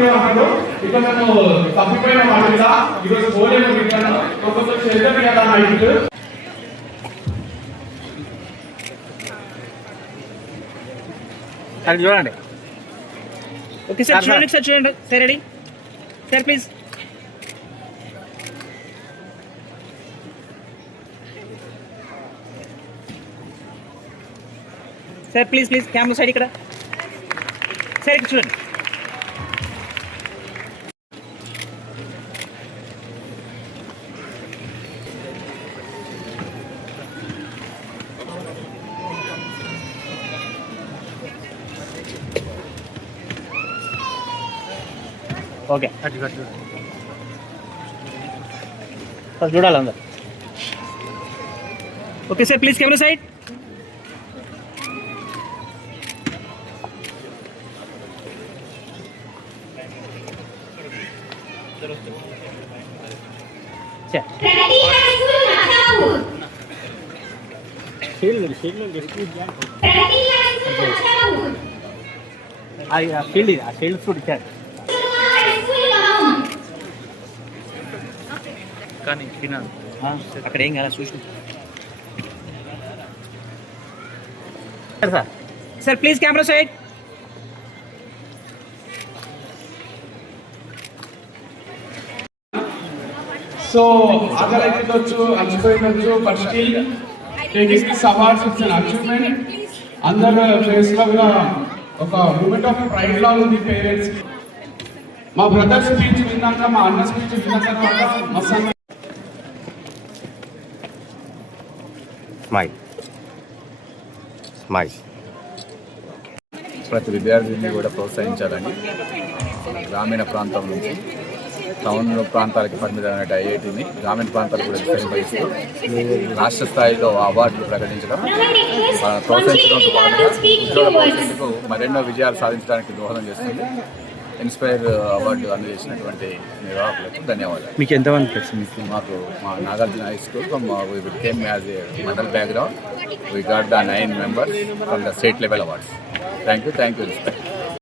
జీరో అంటారు. ఇక మేము తప్పిపోయిన మాట మీద ఈరోజు పోలేము విద్యార్థులు కొంచెం శ్రద్ధ మీద నైట్ అది చూడండి. ఓకే సార్, చూడండి సార్, చూడండి sir. Ready sir, please. Sir please please camera side ఇక్కడ సార్, ఇక్కడ చూడండి. ఓకే సార్, చూడాలి అందరు. Okay sir, please camera side. Field food ఇచ్చారు కానీ తినాలి అక్కడ ఏం కదా చూసి. Sir please camera side. So ఆకలివచ్చు, అలసిపోయినచ్చు, but still taking this awards it's an achievement. అందరు ఫేస్ లో కూడా ఒక మూమెంట్ ఆఫ్ ప్రైడ్ లా ఉంది పేరెంట్స్. మా బ్రదర్ స్పీచ్ విన్నాక, మా అన్న స్పీచ్ విన్న తర్వాత మస్తు ప్రతి విద్యార్థిని కూడా ప్రోత్సహించాలని గ్రామీణ ప్రాంతం నుంచి టౌన్ ప్రాంతాలకు పరిమితమైన ఐఐటిని గ్రామీణ ప్రాంతాలకు కూడా విస్తరింపజేస్తూ రాష్ట్ర స్థాయిలో అవార్డులు ప్రకటించడం, ప్రోత్సహించడంతో పాటుగా ఉద్యోగ భవిష్యత్తుకు మరెన్నో విజయాలు సాధించడానికి దోహదం చేస్తుంది. ఇన్స్పైర్ అవార్డు అందజేసినటువంటి నిర్వాహకులకు ధన్యవాదాలు. మీకు ఎంతమంది వచ్చింది? మాకు మా Nagarjuna high school we came as a medal background. We got the 9 members from the state level awards. Thank you. Respect.